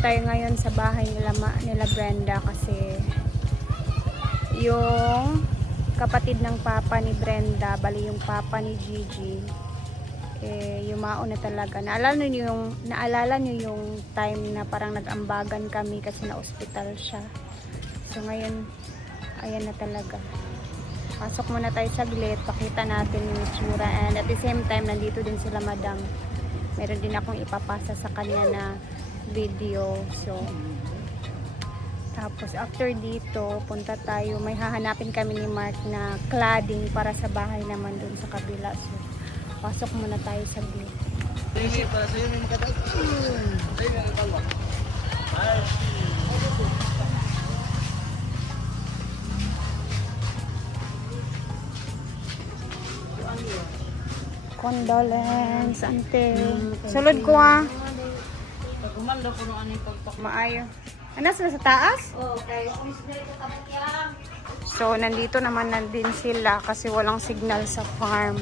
tayo ngayon sa bahay nila Brenda kasi yung kapatid ng papa ni Brenda, bali yung papa ni Gigi, yumao na talaga. Naalala niyo yung time na parang nag-ambagan kami kasi na-hospital siya. So ngayon, ayan na talaga. Pasok muna tayo saglit, pakita natin yung itsura, and at the same time, nandito din sila madam. Meron din akong ipapasa sa kanya na video. So, tapos after dito, punta tayo, may hahanapin kami ni Mark na cladding para sa bahay naman dun sa kabila. So, pasok muna tayo saglit. Condolence, ante. Sulod ko ah. Maayo. Ano sila sa taas? So, nandito naman na din sila kasi walang signal sa farm.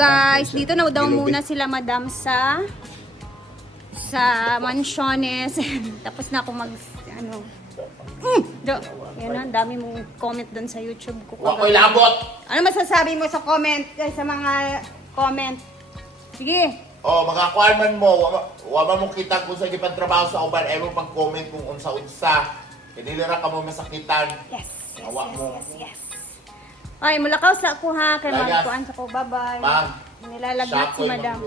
Guys, dito na daw muna sila madam sa mansiones. Tapos na ako yan na, dami mong comment doon sa YouTube ko. Wakoy labot! Ano masasabi mo sa comment? Sa mga comment? Sige. Oh, mga kwarman mo, wama mo kita kung sa ipang trabaho sa uban, ewan pag-comment kung unsa-unsa. Hindi ra ka mo masakitan. Yes. Awa mo. Yes. Ay, mulakaw sa ako ha. Kay magkuan sa ko. Bye-bye. Ma'am. Nilalagnat si madam.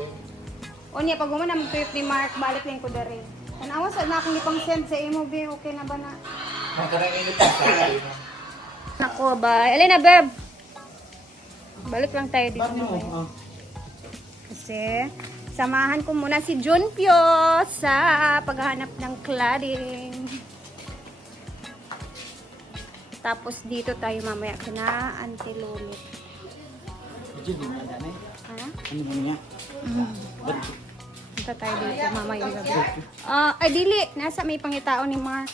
O niya, pag umana ang trip ni Mark, balik na yung kudari. Tanawa sa na akong ipang send sa imo, be. Okay na ba na? Magkarainit pa sa akin. Nako, bye. Alin na, beb. Balik lang tayo dito mamaya. Kasi, samahan ko muna si Junpyo sa paghahanap ng cladding. Tapos dito tayo mamaya kina Auntie Lulit. Ha? Ano mo niya? Punta tayo dito mamaya yung gabi. Ay dili, nasa may pangitao ni Mark.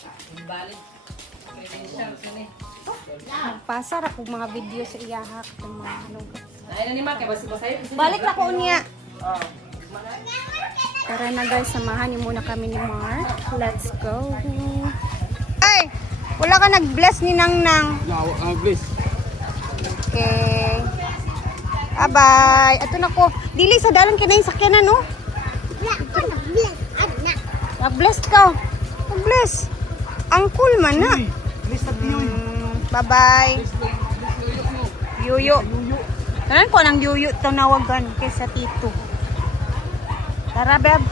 Nagpasar ako mga video sa iyahak ng mga ano. Balik na ko niya. Tara na guys, samahan niyo muna kami ni Mark. Let's go. Ay! Wala ka nag-bless ni Nang Nang. Bless. Okay. Bye-bye. Ato na ko. Dili sa dalan ka na yung sakyanan, no? Nag-bless ka. Nag-bless. Ang cool man na. Bye-bye. Yuyo. Tanan ko ng yuyo tanawagan kaysa tito. Tara, beb.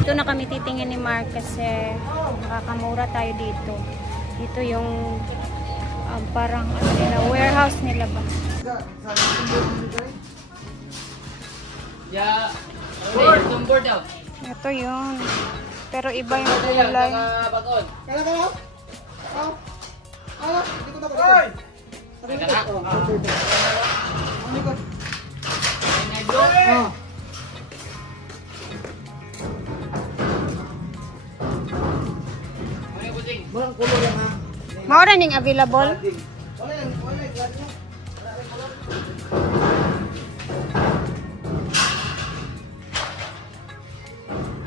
Dito na kami titingin ni Mark kasi makakamura tayo dito. Dito yung parang warehouse nila ba? Ya, board out. Ito yun. Pero iba yung kulay. Bagon. Maura ning available.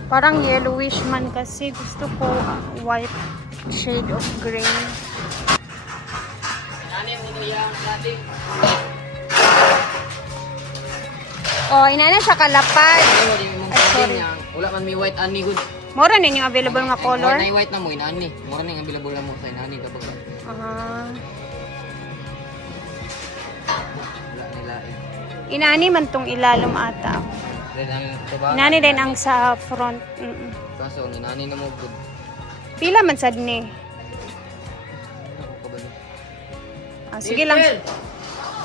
Parang yellowish man kasi gusto ko white shade of gray. Oh, inana siya kalapad. Sorry. Wala man may white ani good. Maura ning yung available nga color. Wala na white na mo inani. Mura na yung available na mo sa inani kapag Aha. wala nila. Inani man tong ilalim ata. Then ang tuba. Inani din ang sa front. Kaso ang inani na mo good. Pila man sad ni. Ako kabalo. Sige lang.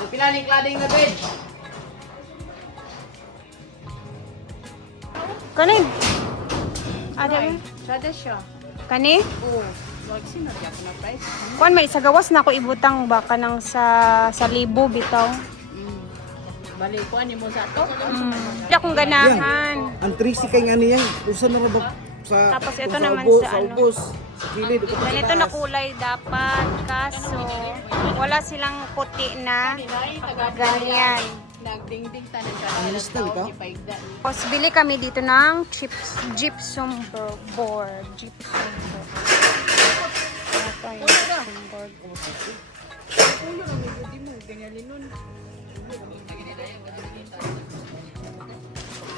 Pila ni cladding na bed. Kanin. Ada ba? Sada siya. Kani? Oo. Like, sinadya ko na price. Kuan may sa gawas na ako ibutang baka nang sa libo bitaw. Balik ko, mo sa to. Hindi akong ganahan. Ang trisi kay nga niya. Usa na ra ba sa Tapos ito kung naman ubos, sa ano. ubos. Sa kilid ito sa Ganito na taas. kulay dapat. Kaso, wala silang puti na ganyan. Nagdingding tanan ka. Lista ka? Tapos bili kami dito ng gypsum board. Gypsum board. Ito yung gypsum board.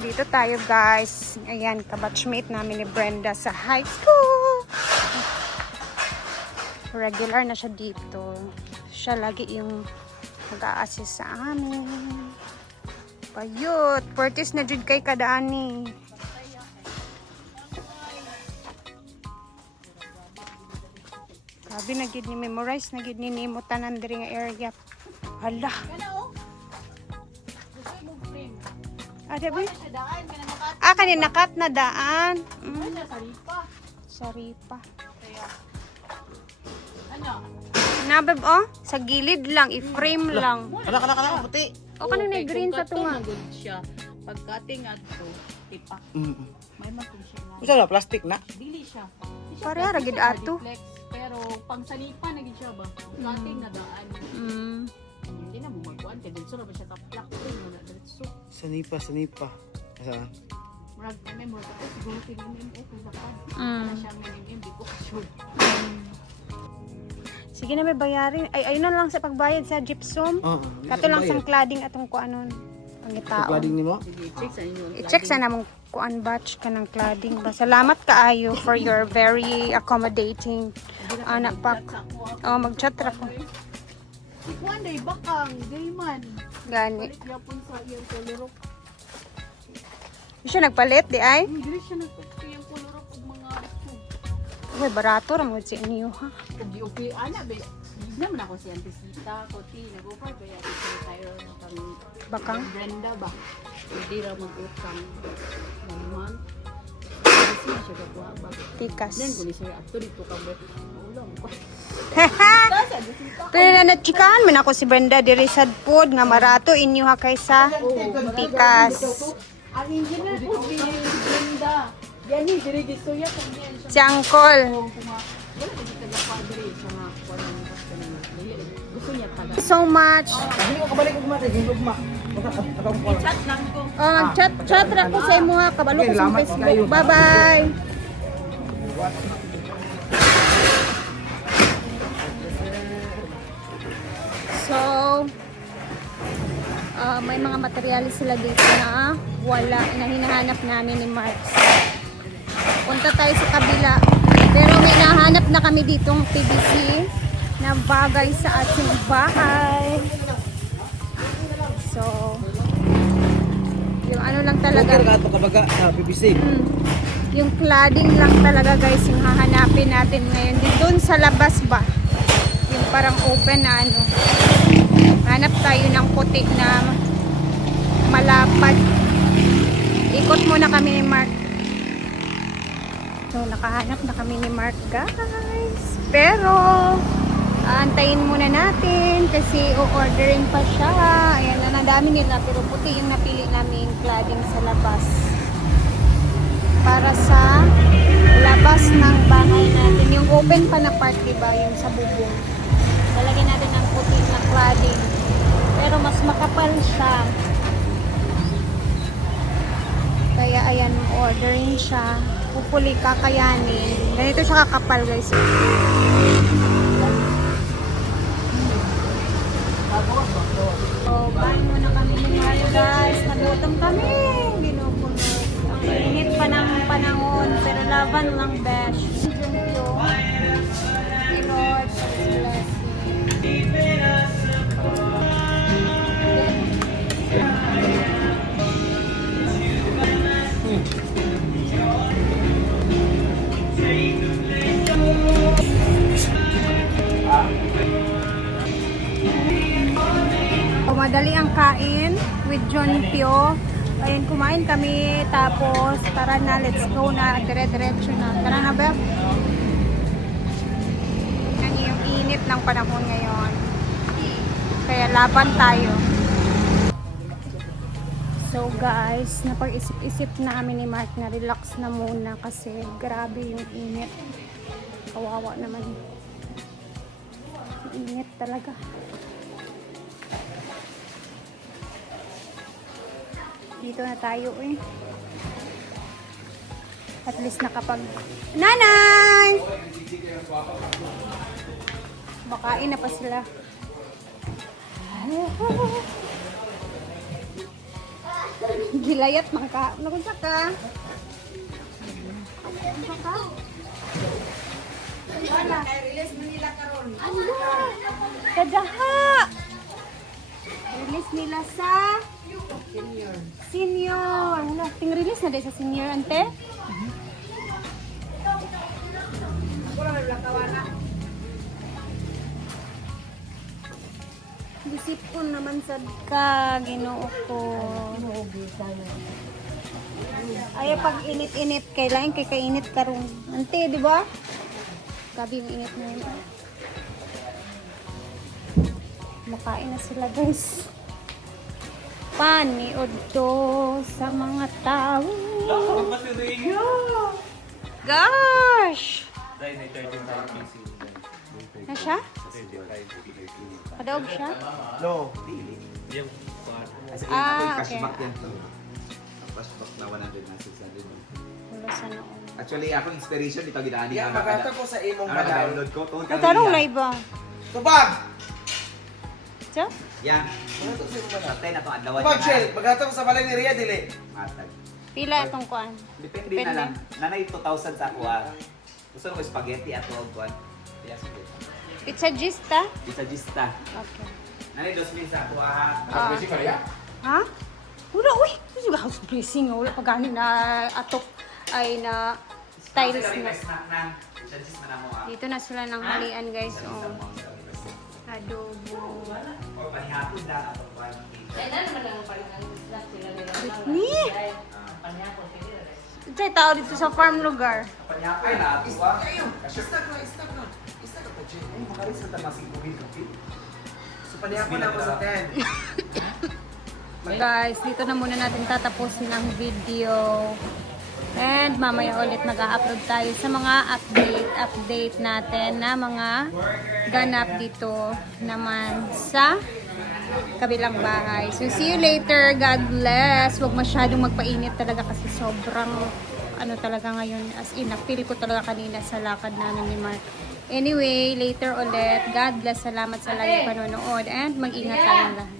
Dito tayo guys. Ayan, kabatchmate namin ni Brenda sa high school. Regular na siya dito. Siya lagi yung mag-a-assist sa amin. Payot. Purtis na jud kay kadaani. Grabe na gid ni memorize na gid ni nimo tanan diri nga area. Hala. Ada ba? Kani nakat na daan. Saripa. Nabab oh, sa gilid lang, i-frame lang. Kana puti. O kanina green sa tunga. Good siya. Pagkating at to, tipa. May matong siya nga. Ikaw na plastic na. Dili siya. Pareha ra gid ato. Reflex, pero pang salipa na gid siya ba? Kating na daan. Hindi na bumagkuan kay dito na ba siya taplak rin na diretso. Sanipa. Asa? Murag may murag ako siguro tinimim kung dapat. Mm. Na siya minimim di ko sure. Sige na may bayarin. Ay ayun na lang sa pagbayad sa gypsum. Oo. Kato lang sang cladding atong kuanon. Ang itaon. Plading nimo. Sige, check sa inyo. I-check sa namong kuan batch ka ng cladding ba. Salamat kaayo for your very accommodating anak pak. Oh, mag-chat ra ko. Ikuan day bakang, day man. Gani. Balik yapon sa iyang kolorok. Di siya nagpalit di ay. Dili siya na to. Iyang kolorok ug mga Uy, barato ra mo si inyo ha. ug okay ana be. Naman ako si Auntie Sita, Koti, nag-offer ba yan sa retire na kami. Bakang? Brenda ba? Hindi ra mag-utang. Naman. Kasi siya gagawa ba? Tikas. Then kung siya ato dito ka ba? Ulam ko. Pero na natsikahan man ako si Brenda diri sad pod nga marato inyo ha kaysa tikas. Ang engineer po si Brenda. Yan ni diri gisto ya kung yan siya. Si Angkol. Wala kasi taga padre sa mga kuan gusto niya taga. So much. Hindi ko kabalik ugma dai ugma. Atong ko. Chat lang ko. Oh, mag-chat ra ko sa imo ha. Kabalo ko sa Salamat Facebook. kayo. Bye-bye. So, may mga materyales sila dito na wala, na hinahanap namin ni Mark. Punta tayo sa kabila. Pero may nahanap na kami ditong PVC na bagay sa ating bahay. So, yung ano lang talaga. Joker ka ato kabaga sa BBC. Yung cladding lang talaga guys yung hahanapin natin ngayon. Doon sa labas ba? Yung parang open na ano. Hanap tayo ng puti na malapad. Ikot muna kami ni Mark. So, nakahanap na kami ni Mark guys. Pero, aantayin muna natin kasi o-ordering pa siya. Ayan na, nadami nila pero puti yung napili namin cladding sa labas. Para sa labas ng bahay natin. Yung open pa na part, diba? Yung sa bubong. Lalagyan natin ng puti na cladding. Pero mas makapal siya. Kaya ayan, ordering siya. Hopefully kakayanin. Ganito siya kakapal guys. So, bahay muna kami ni Mario guys. Nagutom kami. Ginukulog. Ang init pa ng panahon. Pero laban lang best. Thank you. Lord, bless you. Madali ang kain with John Pio. Ayun, kumain kami. Tapos, tara na, let's go na. Dire-diretso na. Tara na, Beb. Yan yung init ng panahon ngayon. Kaya laban tayo. So guys, napag-isip-isip namin ni Mark na relax na muna kasi grabe yung init. Kawawa naman. Init talaga. Dito na tayo eh. At least nakapag... Nanay! Makain na pa sila. Gilayat man ka. Nakunsa ka? Nakunsa ka? Wala. Release mo nila karon. Ano? Kadaha! Release nila sa... Senior. Senior. Wala. Ting-release na din sa senior, ante? Disipon naman sad ka, Ginoo ko. Ay, pag init-init, kailangan kay kainit karong. Ante, di ba? Gabi yung init na yun. Makain na sila, guys. Paniod to sa mga tao. Gosh! Na siya? Kadaog siya? No. Ah, okay. Cashback yan. Cashback na 100 na 600. Wala sa noon. Actually, ako inspiration dito gidani. Ya, magata ko sa imong Ang balay. download ko. Tungkol kami Nagtanong yan. live ba? Tubag! So? Yan. Magata ko sa imong balay. Sa 10 na to adlaw. Tubag, Shell. Magata ko sa balay ni Ria, dili. Matag. Pila itong kuan? Depende na lang. Nanay 2,000 sa ako ah. Gusto ko spaghetti at huwag kuan. Yes, good. Pizza gista? Pizza gista. Okay. Nanay 2,000 sa ako ah. Ha? Wala, uy! Yung house dressing, wala pa gani na atok ay na tiles na. Pizza gista na mo ah. Dito na sila ng halian, guys. Oh. Adobo. Or panihapon lang ato kuan. Ni! Ito ay tao dito sa farm lugar. Panihapon na ato ah. Istak na, istak na. Istak na, Jay. Ay, makalis na tayo masiguhin ko. So, panihapon na ako sa 10. Guys, dito na muna natin tatapusin ang video. And mamaya ulit mag-upload tayo sa mga update natin na mga ganap dito naman sa kabilang bahay. So see you later. God bless. Huwag masyadong magpainit talaga kasi sobrang ano talaga ngayon. As in, na-feel ko talaga kanina sa lakad namin ni Mark. Anyway, later ulit. God bless. Salamat sa laging panonood and mag-ingat tayong lahat.